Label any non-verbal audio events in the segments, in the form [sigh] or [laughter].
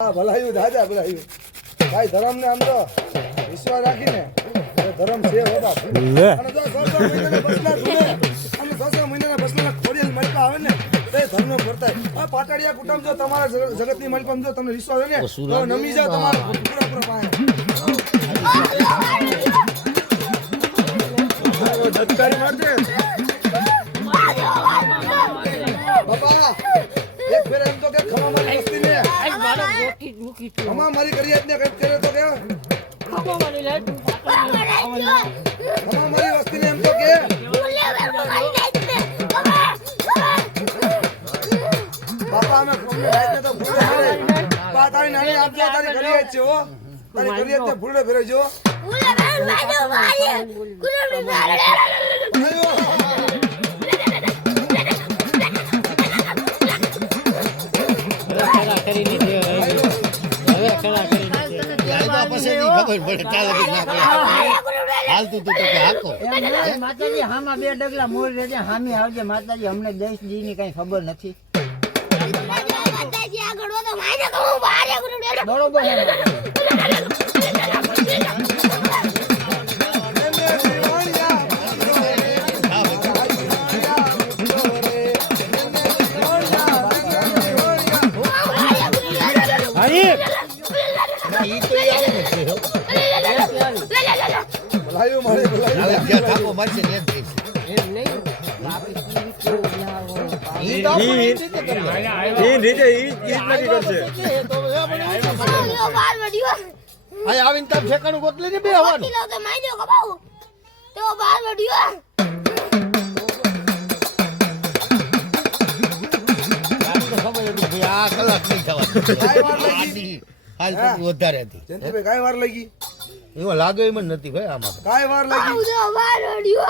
હા ભલાયું દાદા ભલાયું. ભાઈ ધર્મ ને આમ તો વિશ્વાસ રાખીને ધર્મ છે બાબા લે. અને જો સો સો મહિનાના બસલા ધૂણે અને સો સો મહિનાના બસલાના ખોડિયાલ મલકા આવે ને તો ધર્મ વર્તાય આ પાટડિયા કુટુંબ જો તમારા જગ- જગતની મલકમ જો તમને વિશ્વાસ હોય ને તો નમી જાવ તમારા પૂરા પૂરા પાયા. ધટકારી મારજે બાપા એક ફેર એમ તો કે ખમા મારી મારી કરિયાતને કંઈક કરે તો કે ખમા મારી વસ્તીને એમ તો કે. બાપા અમે તો ફૂલે ફેરે બા તારી નાની આપજો તારી કરિયાત છે હો. તારી કરિયાતને ફૂલે ફેરવજો. આયો. હાલતું તું તો કે. હાકો માતાજી હામાં બે ડગલા મોર રહેજે હામી આવજે. માતાજી અમને દેશ જી ની કઈ ખબર નથી. બરોબર [laughs] કરીએ. ઈ નીચે ઈ ઈ મરશે કરશે. અહીં આવીને તાર ઠેકાણું ગોતલી ને બે હવાનું. તો ખબર હતી આ કલાક નહીં તો વધારે હતી. જયંતિભાઈ કાંઈ વાર લાગી. એમાં લાગે એમ નથી ભાઈ આમાં. કાંઈ વાર લાગી.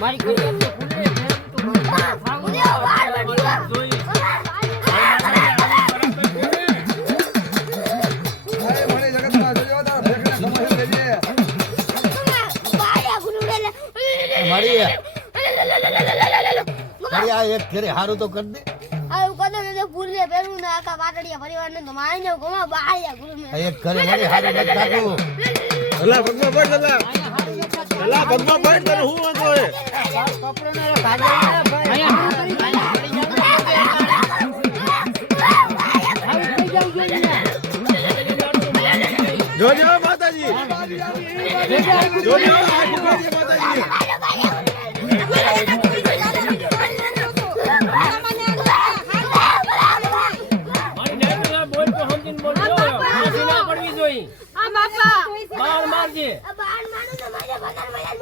મારી મારી આ એક ફેરે હારું તો કરી દે મે એક ઘરે મારી હારું નથી થાતું. હલા ભગવા પડ અલા હલા ભગવા પડ તને હું વાંધો હે જોજો માતાજી. જોજો આ માતાજી.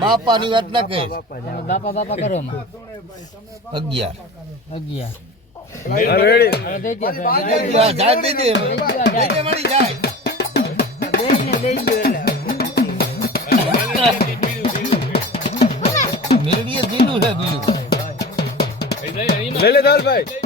બાપા ની વાત ના કહે. બાપા બાપા કરો અગિયાર. અગિયાર. હા, રેડી હવે દઈ દે ભાઈ. અગિયાર જાય દઈ દે. દઈ દે મળી જાય. દઈને દઈ દો એટલે. મેળવીએ દીધું છે લે દાલભાઈ. લઈ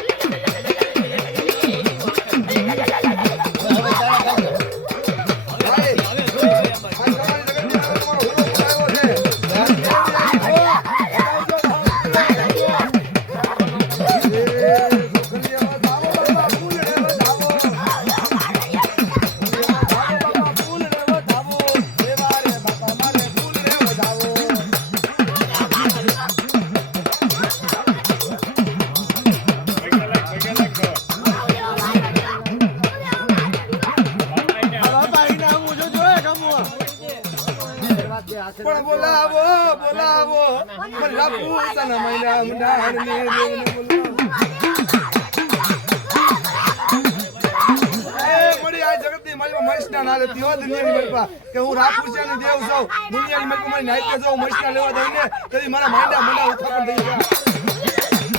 દુનિયાની માલિકા. કે હું છે અને દેવ સૌ દુનિયાની માલિકા મારી નાઈકે જાઉં મહેશના લેવા દઈને તેથી મારા માંડા મંડા ઉથાપન થઈ ગયા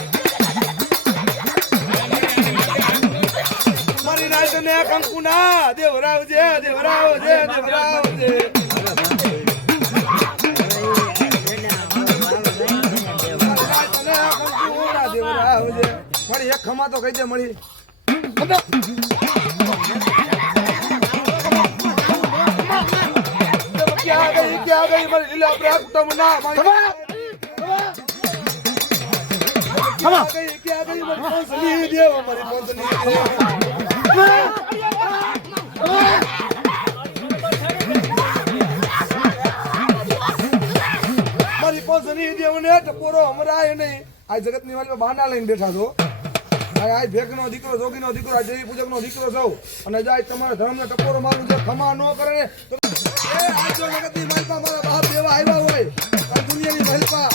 મારી નાઈક ને કંકુના દેવરાવજે દેવરાવજે દેવરાવજે. મળી એક ખમા તો કહી દે મળી મારી લીલા ક્યાં ગઈ ક્યાં ગઈ? મારી પંસલી દેવ મારી પંસલી દેવ દેવને ટપોરો અમરાય નહીં. આ જગતની વાલી બાના લઈને બેઠા છો. આ આ ભેગનો દીકરો જોગીનો દીકરો આ દેવી પૂજકનો દીકરો સૌ અને જાય તમારા ધર્મને ટપોરો મારું જે ખમા ન કરે ને દુનિયાની માલપા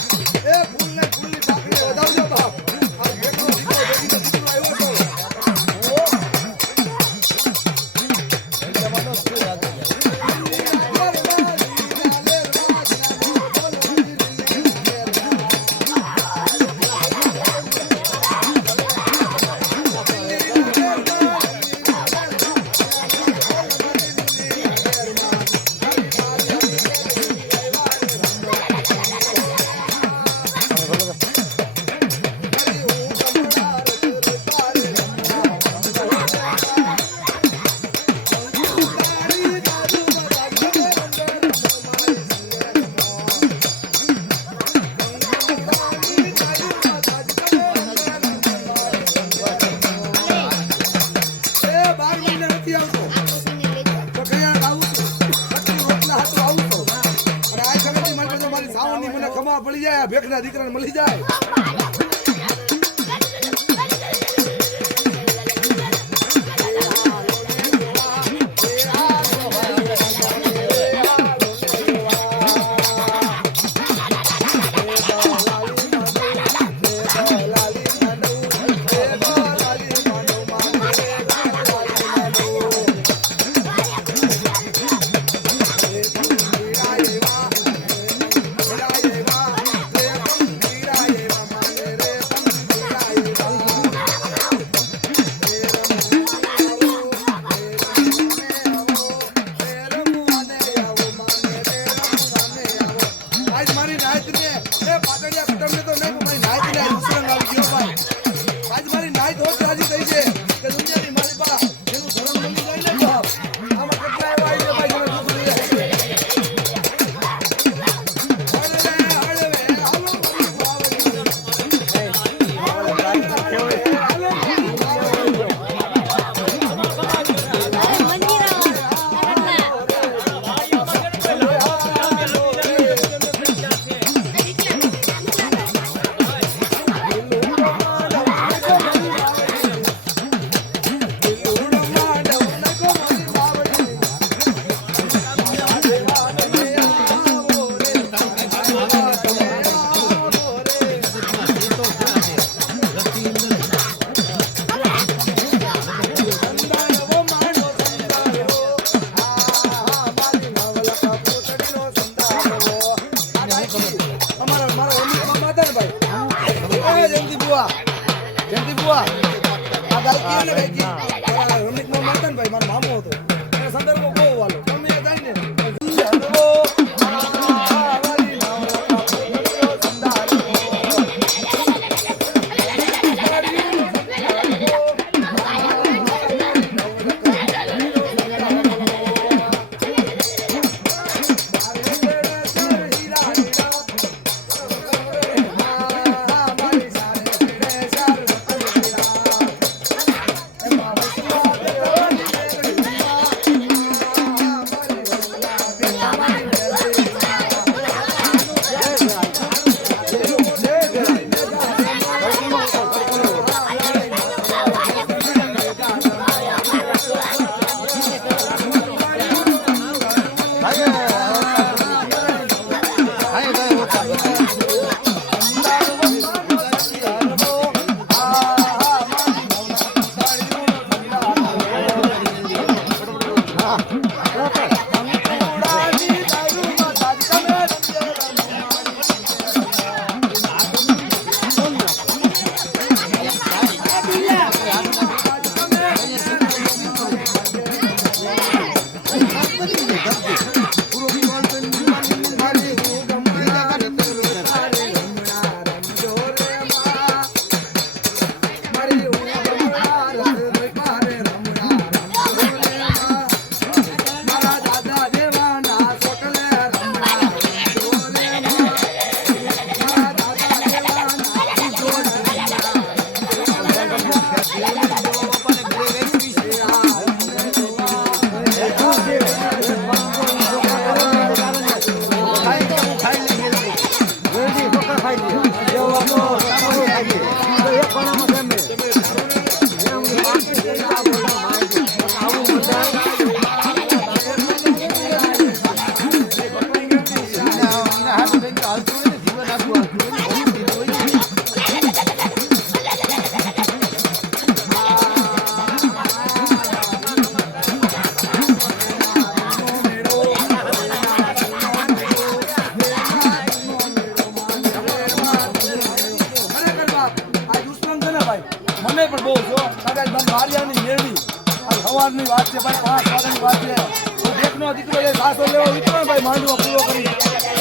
એ ફૂલને ફૂલની પાકડી વધાવજો બાપ. આ ભેગનો દીકરો પડી જાય ભેખના દીકરાને મળી જાય. બુઆ જયંતિ બુઆ આ ગાયકી ને ગાયકી રમણીક રમણીકમાં માતા ને ભાઈ મારો મામો હતો. એને સંદર્ભમાં બહુ વાલો. તમે જાય ને. કાકા મારી વાડિયાની મેળવી આ સવારની વાત છે ભાઈ પાંચ વાગ્યાની વાત છે. દેખનો દીકરો એ સાસો લેવો ઉતરો ભાઈ માંડવો પૂરો કરી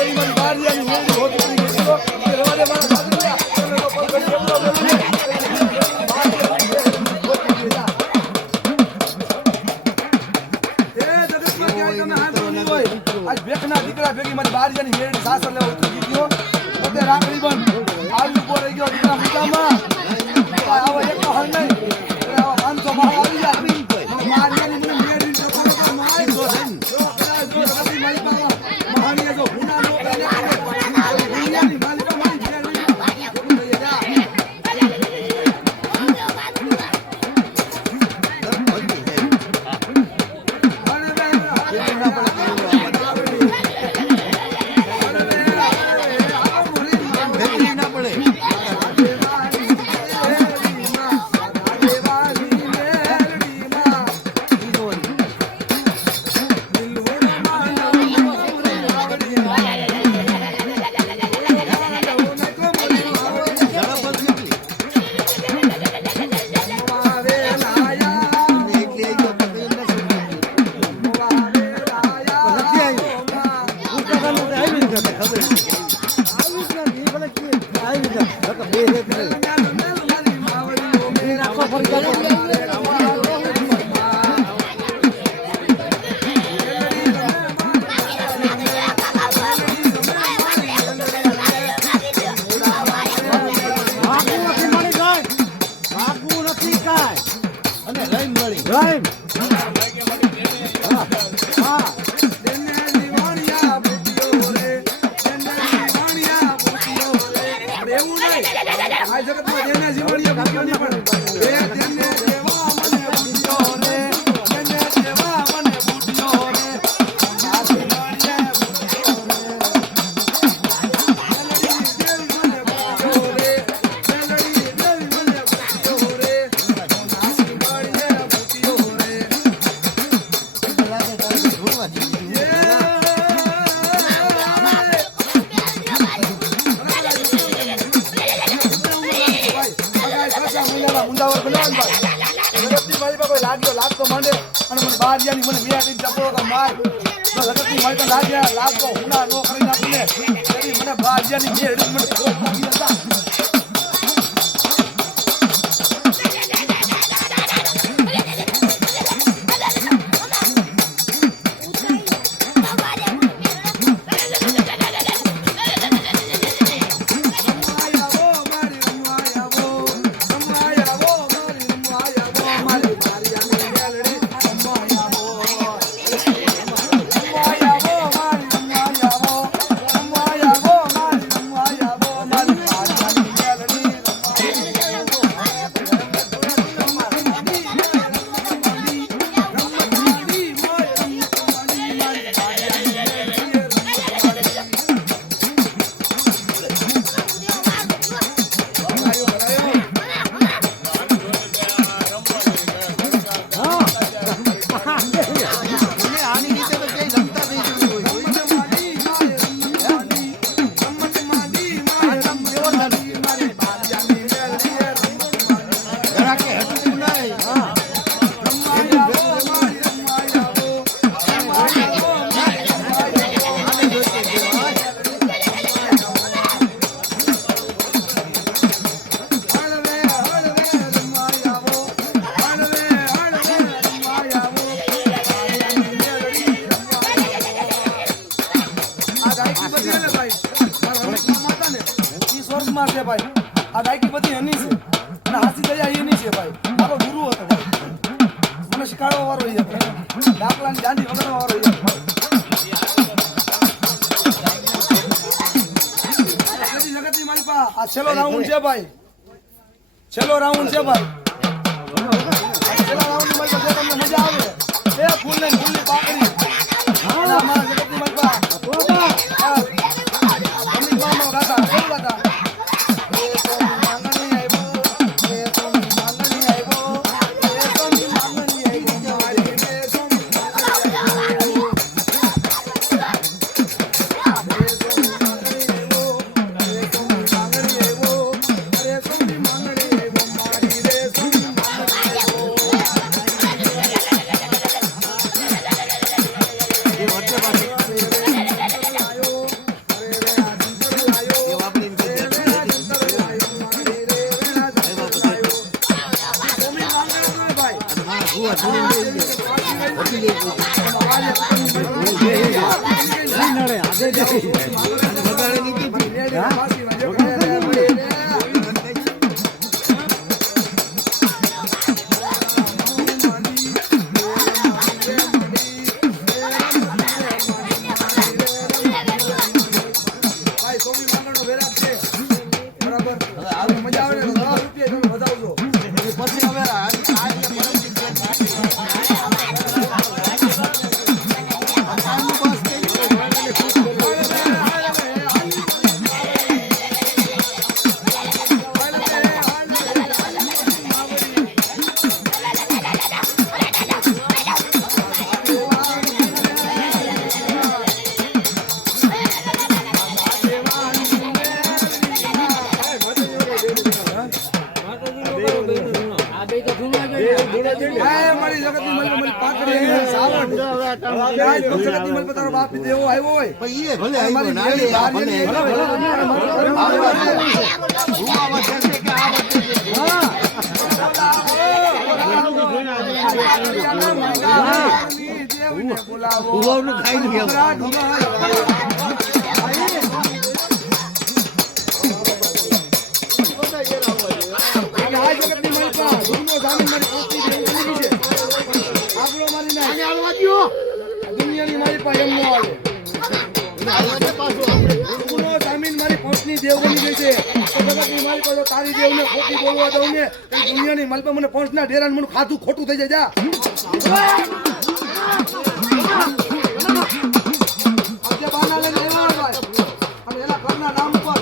એની મારી વાડિયાની મેળવી હોતી કરી દીકરો. એ રવા મારા દીકરા ભેગી મારી વાડિયાની મેળવી સાસો લેવો ઉતરી ગયો પોતે રાખડી બંધ. આવી ઊભો રહી ગયો દીકરા મૂકામાં time લાગતો માંડે. અને મને બાર જ્યાંની મને મિયાટી ચપડો તો માર. લાગ્યા, લાગતો હુના નો કરી નાખું મને બાર જ્યાંની મને સ્વર્ગમાં છે ભાઈ. આ ગાયકી બધી એની છે. અને હાસી દયા એની છે ભાઈ. મારો ગુરુ હતો મને શીખાડવા વાળો એ હતો. દાખલાની દાંડી વગાડવા વાળો એ છેલ્લો રાઉન્ડ છે ભાઈ. છેલ્લો રાઉન્ડ છે ભાઈ. માં તમને મજા આવે, એ ફૂલ ને ફૂલની ભાઈ બાપ દેવો આવ્યો હોય. પણ એ ભલે આવ્યો ને આ ભલે. દેવને બોલાવો ખાઈ લઈએ બની દુનિયાની મારી પાસે મને પહોંચના ડેરાને મને ખાધું ખોટું થઈ જાય, જા ભાઈ. અને એના ઘરના નામ પર